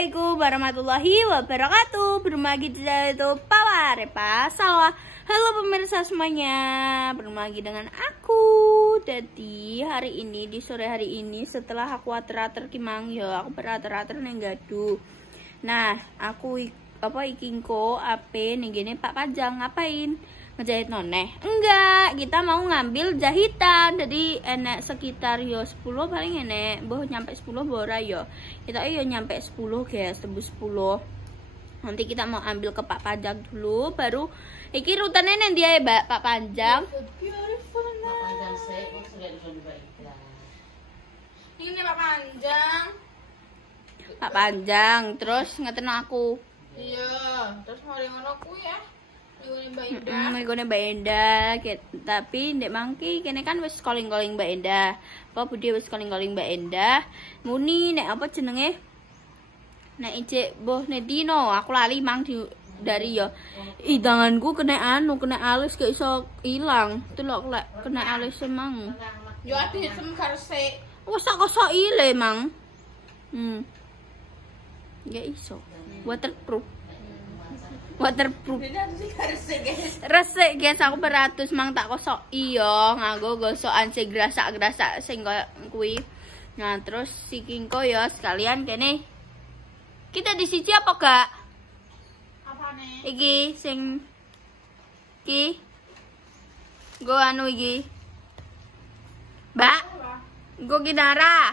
Assalamualaikum warahmatullahi wabarakatuh. Berjumpa lagi di channel Papa Repa Salwa. Halo pemirsa semuanya, berjumpa lagi dengan aku. Jadi hari ini, di sore hari ini, setelah aku ater-ater kimang ya, aku berater-ater neng gaduh. Nah, aku ikingko ape nih gini Pak Pajang ngapain? Ngejahit noneh? Enggak, kita mau ngambil jahitan. Jadi enek sekitar yo 10 paling enek, boh nyampe 10 bora yo. Kita yo nyampe 10 guys, tembus 10. Nanti kita mau ambil ke Pak Pajang dulu, baru iki rutenya nang dia ya, Pak Pajang. Ini Pak Panjang. Pak Panjang, terus ngeten aku. Iya, terus mau ngono aku ya. Ngene Mbak Enda, tapi ndek mangki kene kan wis calling-calling Mbak Enda. Apa Budi wis calling-calling Mbak Enda. Muni nek apa jenenge? Nek ijek boh Nedino, aku lali mang dari yo. Tanganku kena alis gak iso ilang. Itu lho kena alis emang. Yo ade sem karse. Wes tak kosok ile mang. Gak iso. Waterproof. Resik guys, aku beratus mang tak kosok iyo nganggo gosokan sing grasak-grasak sing koyo kuwi. Nah, terus si Kingko ya sekalian kene. Kita di siji apa gak? Apane? Iki sing iki. Go anu iki. Mbak. Go Ginara.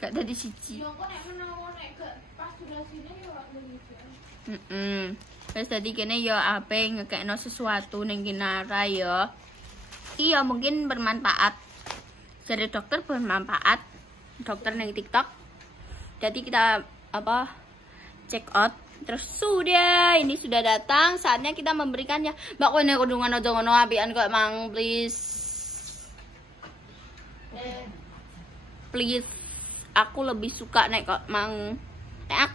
Gak ada di siji. Yo kok nek menawa nek pas sudah sini yo Terus tadi kene yo ape ngekekno sesuatu ning Ginara yo. Iya mungkin bermanfaat. Jadi dokter bermanfaat. Dokter ning TikTok. Jadi kita apa check out. Terus sudah ini sudah datang, saatnya kita memberikannya. Mbak kowe nek kudungan aja ngono apian kok mang please. Please. Aku lebih suka nek kok mang nek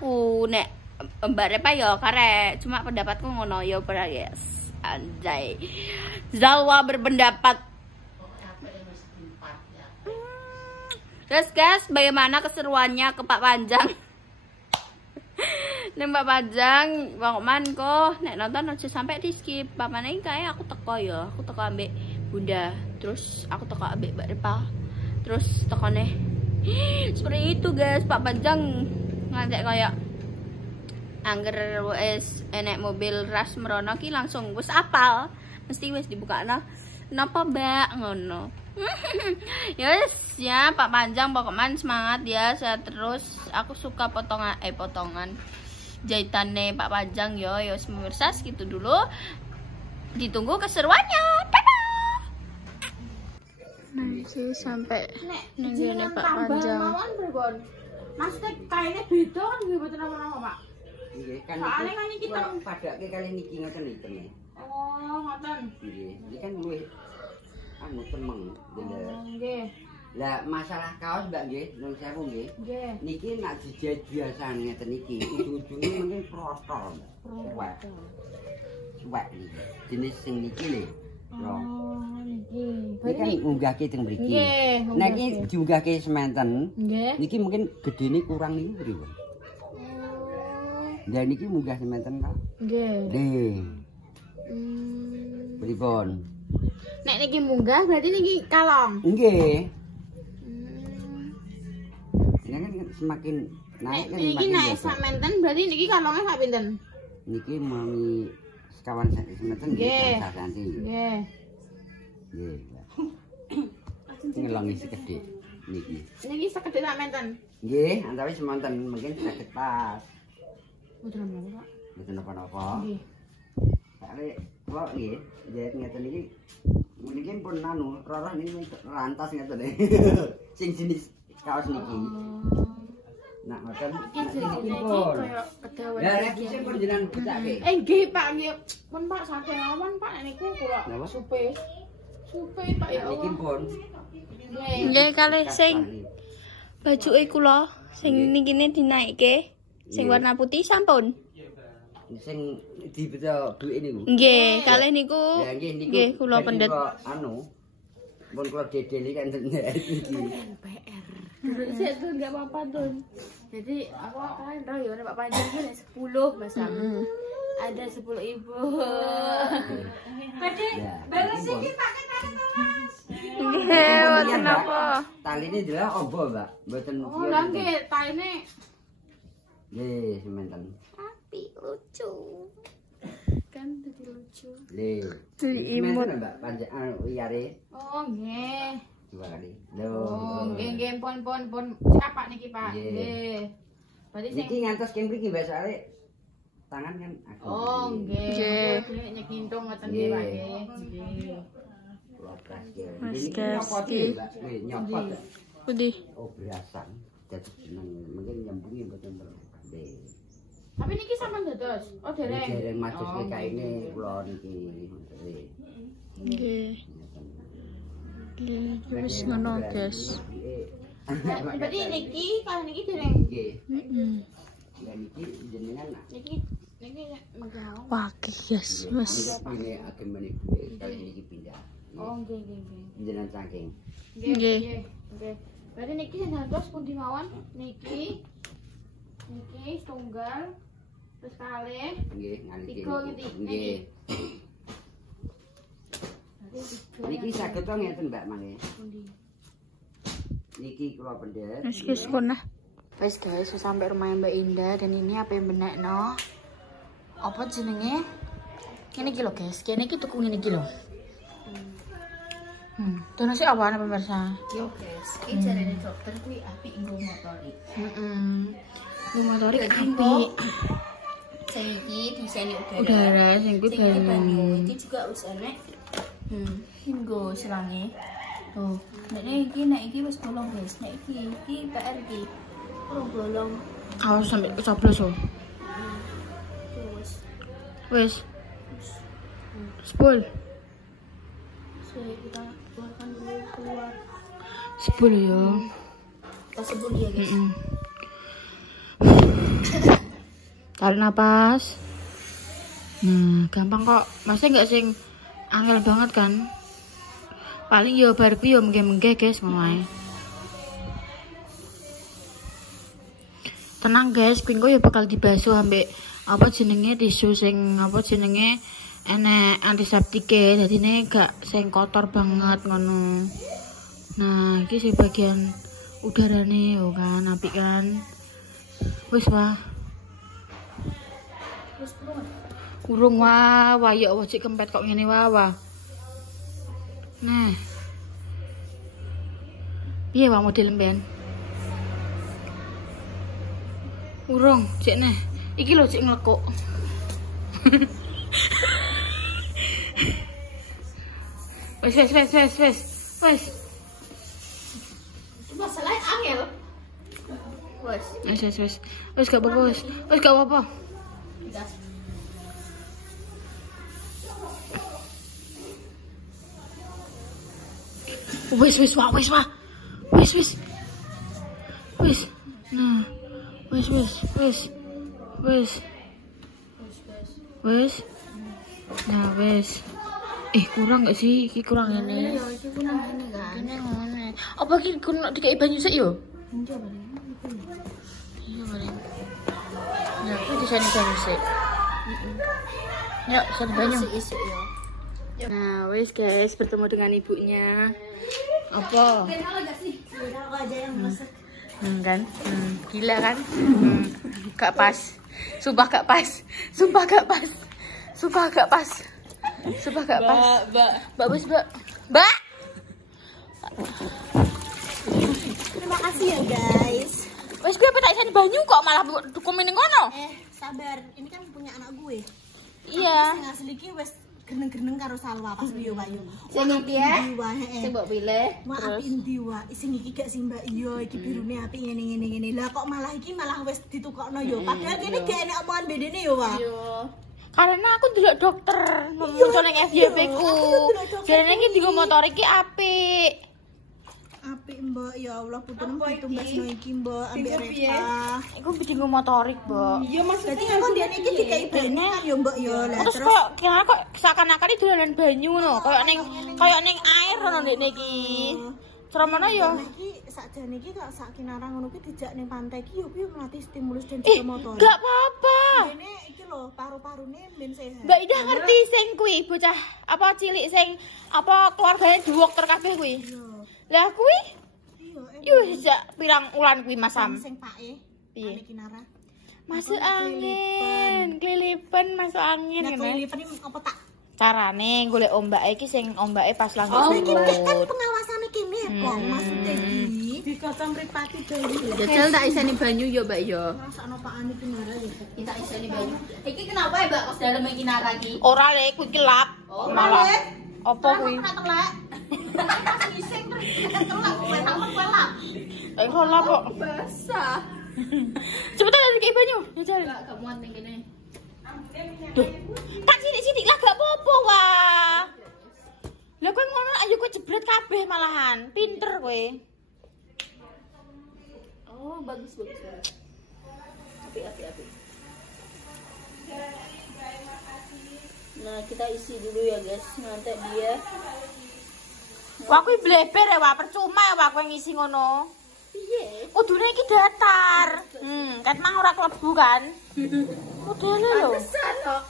Mbak Repa yo karek, cuma pendapatku ngono yo guys. Anjay. Zalwa berpendapat. Terus guys, bagaimana keseruannya ke Pak Panjang? Nek Pak Panjang, Bang Man kok nek nonton aja sampai di skip. Papane kayak aku teko yo, aku teko ambek Bunda. Terus aku teko ambek Mbak Repa. Terus tekone seperti itu guys, Pak Panjang ngajak kayak angger wes enek mobil ras merono ki langsung wis apal mesti wis dibukakno napa Mbak ngono. Yes ya Pak Panjang pokoknya semangat ya, saya terus aku suka potongan jahitannya Pak Panjang yo pemirsa segitu dulu, ditunggu keseruannya. Nanti sampai nungguin Pak Panjang. Maksudnya kayaknya beda kan nggih mboten nama-nama, Pak. Nggih, kan soalnya kan iki padake kali niki ngoten iki. Oh, ngoten. Nggih, iki kan luwih anu temeng. Nggih. Lah masalah kaos Mbak nggih, nuwun sewu nggih. Nggih. Niki nek dijahit biasane ngeten iki, ujung-ujunge mungkin protol. Suwek iki. Jenis sing niki lho. Oh, niki. Iki kan unggahke teng mriki. Nggih. Nek iki diunggahke sementen. Nggih. Niki mungkin gedene kurang niku pripun? Dan niki munggah sementen ta? Nggih. Nggih. Pripun? Nek niki munggah berarti niki kalong. Nggih. Ini kan semakin naik kan niki naik samenten berarti niki kalongnya sak pinten? Niki mami sekawan cm nggih santi. Nggih. Nggih. Ngelongi sekedhik niki. Niki sekedhik sak menten. Nggih, antawis semonten mungkin saged pas. Mboten apa-apa, Pak. Mboten apa-apa. Nggih. Kare kok nggih, jahit ngeten iki. Niki pun anu, rorah niki rantas ngeten. Sing jenis kaos niki. Nak ngoten niki pun. Lah nek sing pun jenengan becake. Nggih, Pak, nggih. Pun Pak saking awan, Pak, niku kula supe. Supe, Pak ya. Niki pun. Nggih kalih sing bajuke kula sing nikine dinaikke. Sing warna putih sampun. Sing dibeto duwike niku. Nggih, kalih niku. Ya nggih niku. Nggih, kula pendet. Anu. Pun kula dedeli kan iki. PR. Saya tuh nggak apa-apa tuh. Jadi apa kan tahu ya Pak Panji kan 10 masa. Ada 10 ibu. Pade balas iki pakai Nggih, kenapa? Tali ini jelas obo, Mbak. Mboten. Oh, lha nggih taline. Nggih, semanten. Api lucu. Kan dadi lucu. Nggih. Imut. Mbak, panjenengan uyare. Oh, nggih. Dua kali. Oh, nggih pon capak niki, Pak. Nggih. Berarti sing Niki ngantos kene mriki Mbak soalé tangan kan aku. Oh, nggih. Nyek ngintung ngoten nggih, Pak. Nggih. Mas Gaski. Nyopot. Putih. Oh, berasan. Jadi seneng mungkin nyambungi mboten terus. Tapi niki sampean dados. Oh, dereng. Dereng mados kaine kula niki. Nggih. Wis ngono, guys. Berarti niki kalau niki dereng. Nggih. Heeh. Ya niki jenengan Niki megang. Wah, guys, Mas. ini akan meniki kali niki pindah. Oh, nggih. Jenengan saking. Nggih. Berarti niki sing dados pundi mawon? Niki setunggal terus kalih. Nggih, ngalih. Tiga niki. Nggih. Niki saged to ngeten Mbak mangke. Pundi? Niki kula pendet. Wis guys, punah. Wes guys, sudah sampai rumahnya Mbak Indah dan ini apa yang benek no? Apa jenenge? Ini kilo guys, kini kita tuku ini kilo. Tuh nasi apa pemirsa? Yo guys, ini jarene dokter kuwi apik nggo motorik. Nggo motorik apik. Sing iki diseni Udara, sing kuwi banyu. Iki juga wis enek. Nggo selange. Tuh, nek iki wis bolong guys. Nek iki PR iki. Bolong. Awas sampai kecoblos oh. Wes. Sepul. Kita keluarkan dulu keluar. Sepul ya. Kita sebut ya guys. Tarik napas. Nah, gampang kok. Masih nggak sing angel banget kan? Paling yo Barbie yo mengge-mengge guys mulai. Tenang guys, pinggo ya bakal dibasuh ambek apa jenenge tisu sing apa jenenge enek antiseptike, dadine gak sing kotor banget ngono. Nah, iki sing bagian udarane yo kan, apik kan. Wis wah. Wis turun. Urung wah, ya wajik kempet kok ngene wah. Nah. Piye wae model mben? Urung, cek nih. Iki lho cek nglekuk. Wes. Masalah angel. Wes. Wes gak apa-apa, wes gak apa-apa. Wes. Nah. Wes. Nah, wes. Kurang gak sih? Iki kurang ini. Iya, iki kurang ini kan. Ini ngene. Apa iki kudu dikai banyu sik yo? Enggak, Bang. Iya, Bang. Ya, aku disani banyu sik. Yuk, sani banyu. Isi ya. Nah, wes guys, bertemu dengan ibunya. Apa? Kenal gak sih? Kenal aja yang masak. Kan? Gila kan? Gak pas. Sumpah gak pas. Mbak. Terima kasih ya guys. Wes gue tak isani banyu kok malah dukumin ning kono. Sabar, ini kan punya anak gue. Iya. Sing asli iki wis geneng-geneng karo Salwa pas video kayu. Sing iki ya. Sing mbok pilih. Terus endi wae sing iki gak sing Mbak iya iki birune apik ngene. Lah kok malah iki malah wis ditukokno yo. Padahal kene gak enek omongan bedene yo, Wak. Karena aku ndelok dokter muncul ning FYP ku. Jarene iki dienggo motor iki apik. Apik Mbak, ya Allah putunem ditumbasno iki Mbak ambek Reva. Iku dienggo motorik, Mbak. Iya Mas, berarti kan dia iki dikai banyu kan yo Mbak yo. Lah Terus kok kira kok seakan-akan dolanan banyu ngono, koyo ning air ngono ndekne iki. Ceramana ya. Iki sakjane iki kok sak kinara ngono kuwi dijak ning pantai iki yo kuwi melatih stimulus dan juga motor. Enggak apa-apa. Ini iki lho paru-parune ben sehat. Mbak Ida ngerti sing kuwi bocah apa cilik sing apa keluargane dokter kabeh kuwi. Lah kuwi yo sejak pirang ulan kuwi Mas Sam. Sing pake. Piye? Kinara. Masuk angin, kelilipan masuk angin Nah, ngene. kelilipan iki apa tak? Carane golek ombake iki sing ombake pas langsung. Oh, iki kan pengawasane kene kok maksudnya iki. Dikocok mripati dhewe. Jajal tak iseni banyu yo, Mbak yo. Rasakno pakane kinara ya. Kita iseni banyu. Iki kenapa ya, Mbak? Kos dalem kinara iki. Ora lek kuwi lap. Malah. Apa kuwi? Telek. Pas ngising terus telek kowe tak lap. Ora lap kok. Basah. Cepetan dari banyu. Jajal. Enggak muat ning kene. Duh. Tak sithik-sithik lah gak apa-apa wah. Lah kowe ngono ayo kowe jebret kabeh malahan. Pinter kowe. Oh, bagus. Api. Nah, kita isi dulu ya, guys. Nanti dia. Wah kuwi bleber ya wah percuma ya wah kowe ngisi ngono. Piye? Kudune iki datar. Ket mang ora klebu kan. Modele lho. Besar kok.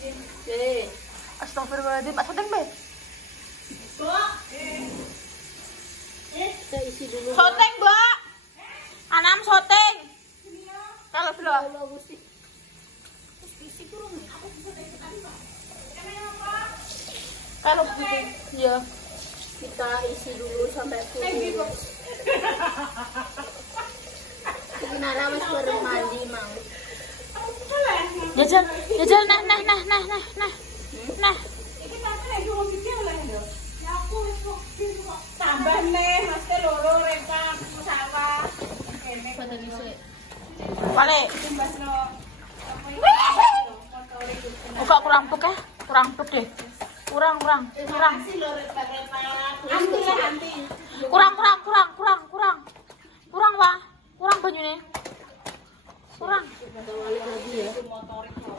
Oke. Astagfirullahaladzim, Pak Soteng, Be. Kita isi dulu. Soteng, Mbak. Anam soteng. Kalau belum. Kalau begitu, ya. Kita isi dulu sampai full. Kinara wis bareng mandi mau. Jajal nah. Tambah nih, mesti loro rempah sawah. Pada bisa. Balik. Buka kurang puk ya? Kurang puk deh. Kurang. Kurang wah. Kurang banyune. Kurang.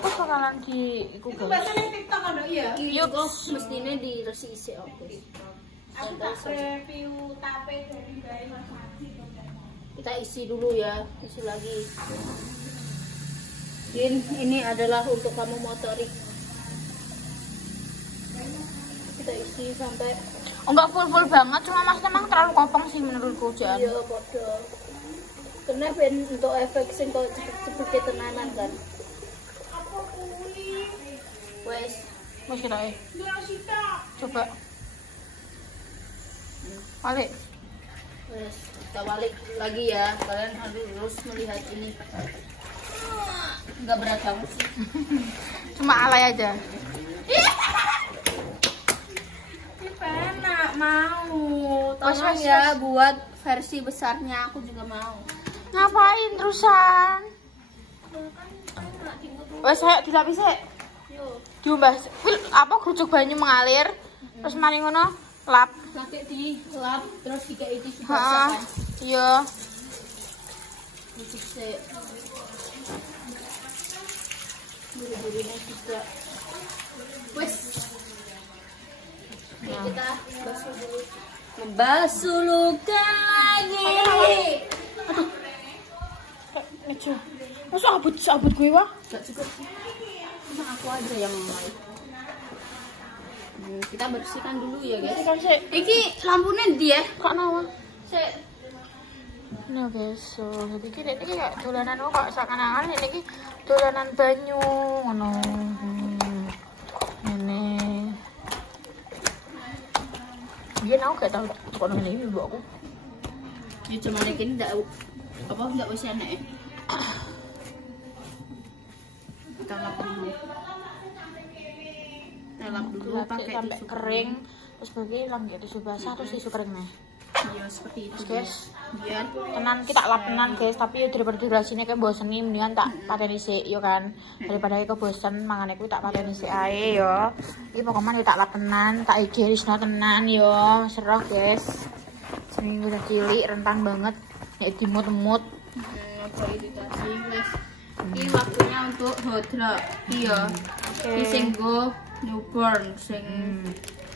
Kok bakalan di iku guys. Biasanya TikTok ada iya. Yuk, mestinya diresi-isi oke. Aku tak review tape dari Mbak Mas Haji. Kita isi dulu ya, isi lagi. Ini adalah untuk kamu motorik. Kita isi sampai Enggak full banget, cuma Mas emang terlalu kopong sih menurutku Jan. iya podo. Kena ben untuk efek sing kok cepet tenanan kan. Wes, Kita coba. Balik. wes kita balik lagi ya. Kalian harus melihat ini. Enggak berat banget sih. Cuma alay aja. Enak mau. Tolong Wes. ya buat versi besarnya aku juga mau. Ngapain terusan? Wes saya dilapis sik. Yuk, Diumbah. Apa kerucuk banyu mengalir. Terus mari ngono lap. nanti dilap terus dikai tisu Heeh. basah kan. Iya. Tisu sik. Buru-burunya juga. Wes. Kita basuh dulu. Membasuh luka lagi. Aduh. Masa abut gue wah? Gak cukup sih. Cuma aku aja yang mulai. Kita bersihkan dulu ya guys. Kan sik. Iki lampunya dia. Kok nawa? Sik. Nah guys, so jadi ini kayak dolanan kok seakan-akan ini dolanan banyu ngono. Ini. Dia tahu gak tahu kok nang ini ibu aku. Ini cuma ini enggak usah enak ya. Kita lap dulu. Kita lap dulu pakai sampai tisu kering, terus bagi lagi tisu basah terus tisu kering nih. Iya seperti itu Guys, biar tenan kita lap tenan guys, tapi daripada durasinya kayak bosen nih mendingan tak pateni sik yo kan. Daripada aku bosen mangane kuwi tak pateni sik ae yo. Iki pokoknya tak lap tenan, tak irisno tenan yo, serah guys. Seminggu udah cilik rentan banget. Ya dimut-mut. kualifikasi wes. Ini waktunya untuk hodra. Iya. Iki sing go newborn sing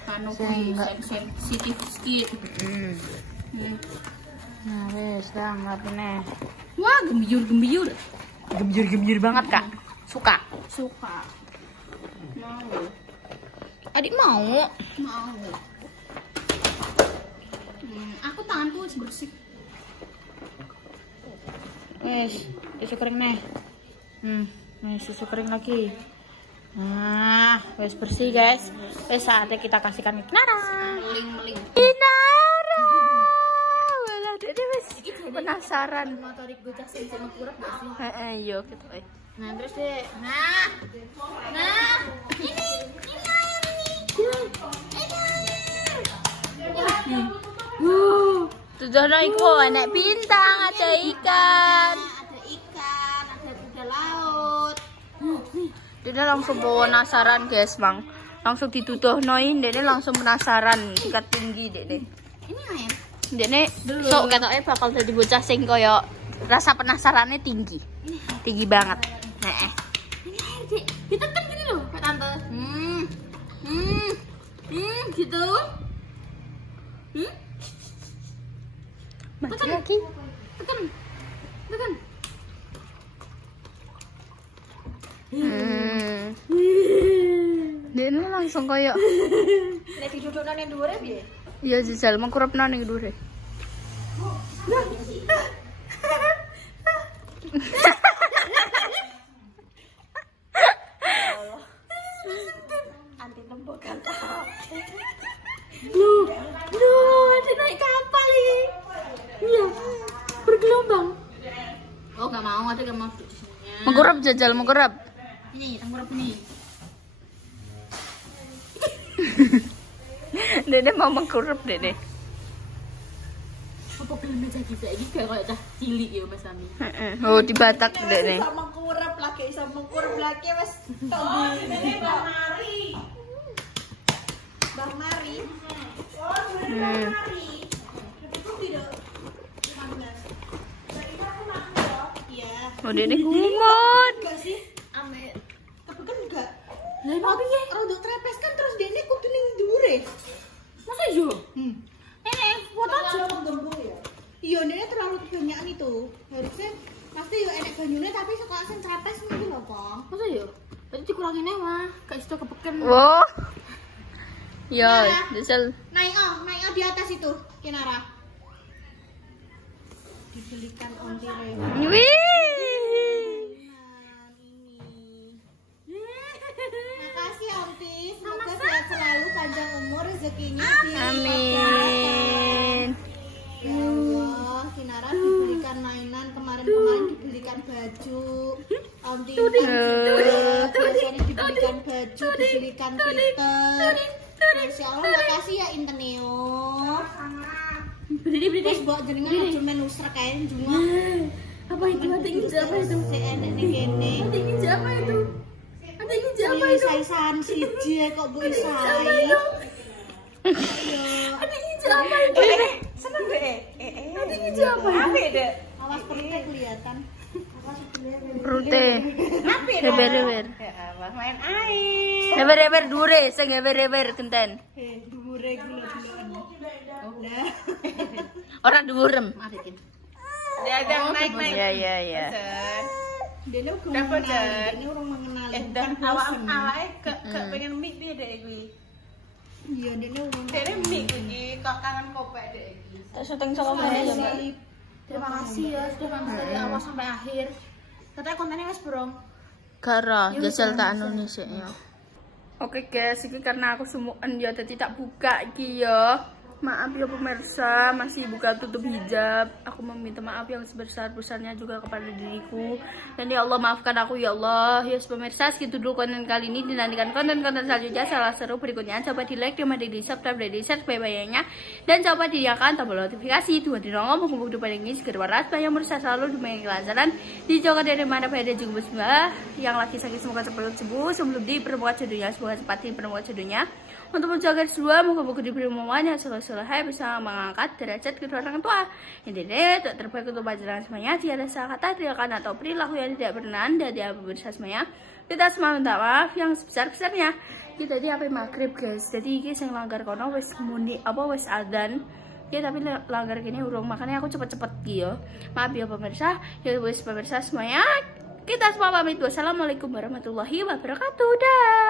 anu kuwi sensitif sedikit. Nah, wes dah ngelapinnya. Wah, gembiyur. Gembir banget, Kak. Suka. Mau. Adik mau. Aku tanganku harus bersih. Wes, susu kering nih. Wes susu kering lagi. Nah, wes bersih guys. Wes saatnya kita kasihkan ke Kinara. Meling. Kinara. Walah, Dede wes penasaran. Motorik bocah sing sama kurang gak sih? Yo gitu. Nah, terus deh. Nah. Ini Tujuh iku enek bintang, ada ikan. ada kuda laut. Dede langsung penasaran guys, Bang. Langsung dituduhnoin, Dede langsung penasaran tingkat tinggi Dede. Ini air. Dede sok ketoknya bakal jadi bocah sing koyo rasa penasarannya tinggi. Tinggi banget. Heeh. Ini air, Dek. Ditekan gini loh, Kak Tante. Gitu. Mati lagi. Tekan. Dede langsung koyo Nek didudukno ning dhuwure piye? ya jajal mengkurepno ning dhuwure. Anti tembakan. Ada naik kapal ini. Iya, bergelombang. Oh, gak mau, ada gak mau duduk di sini. Mengkurap jajal, mengkurap. Ini, tengkurap nih. Dede mau mengkurap Dede. Apa belum aja bisa ini kayak cah cilik ya Mas Ami. Oh, di Batak Dede. Iso mengkurep lagi wis tok ngene Mbak Mari. Mbak Mari. Oh, Dede kumot. Enggak sih? Ame. Tapi kan enggak. Lah mau piye? Rodok trepes kan terus dene kudu ning dhuwure. Masa yo? Foto aja. Gembung ya. Iya, dene terlalu kebanyakan itu. Harusnya pasti yo enek banyune tapi suka sing trepes mungkin lho, Pong. Masa yo? Tadi dikurangin ae mah. Gak iso kepeken. Wow. Yo, jajal. Naik di atas itu, Kinara. Dibelikan onti rewa. Wih. Makasih Onti, semoga sehat selalu, panjang umur, rezekinya Amin. Ya Allah, Kinara dibelikan mainan, kemarin dibelikan baju. Onti biasanya dibelikan baju, dibelikan filter. Masya Allah, makasih ya Inteneo. Berdiri. Terus buat jenengan aja menu serkain cuma. Apa itu? Ada ingin apa itu? Enek ning kene. Ada ingin apa itu? Ada ingin apa itu? Saisan siji kok Bu Isai. Ada ingin apa itu? Seneng deh. Ada ingin apa? Apik deh. Awas perutnya kelihatan. Perute. Heber-heber. Main air. Heber-heber dure, sing heber-heber genten. Dhuwure gula-gulaan. Nah. Ora dhuwurem. Dia naik. Iya. Dene urung mengenal. Dan awake ke pengen mie piye dek iki. Iya, dene urung. Dene mie iki kok kangen kopek dek iki. Tak syuting sama mana ya, Mbak? Terima kasih ya sudah nonton dari awal sampai akhir. Katanya kontennya Mas Bro. Gara jajal tak anu sik ya. Oke guys, ini karena aku sumukan ya tadi tak buka iki ya. Maaf ya pemirsa, masih buka tutup hijab. Aku meminta maaf yang sebesar-besarnya juga kepada diriku. Dan ya Allah maafkan aku ya Allah. Ya pemirsa, segitu dulu konten kali ini. Dinantikan konten-konten selanjutnya salah seru berikutnya. Coba di like, coba di subscribe, dan di share bayang-bayangnya. Dan coba dinyalakan tombol notifikasi. Dua di nongol menghubung pada ini segera waras. Banyak berusaha selalu demi kelancaran. Dijauhkan dari mana pada juga bismillah. Yang lagi sakit semoga cepat sembuh. Sebelum dipermuat jodohnya, semoga cepat dipermuat jodohnya. Untuk menjaga kedua, moga-moga diberi momongan yang selalu bisa mengangkat derajat kedua orang tua. Intinya, terbaik untuk pelajaran semuanya. Tiada salah kata, teriakan atau perilaku yang tidak berkenan dan tidak berusaha semuanya. Kita semua minta maaf yang sebesar-besarnya. Iki tadi apa maghrib guys. Jadi iki sing langgar kono wis muni apa wis adzan. Ya tapi langgar gini urung, makanya aku cepet-cepet gitu. Maaf ya pemirsa. Ya wis pemirsa semuanya. Kita semua pamit. Wassalamualaikum warahmatullahi wabarakatuh. Dah.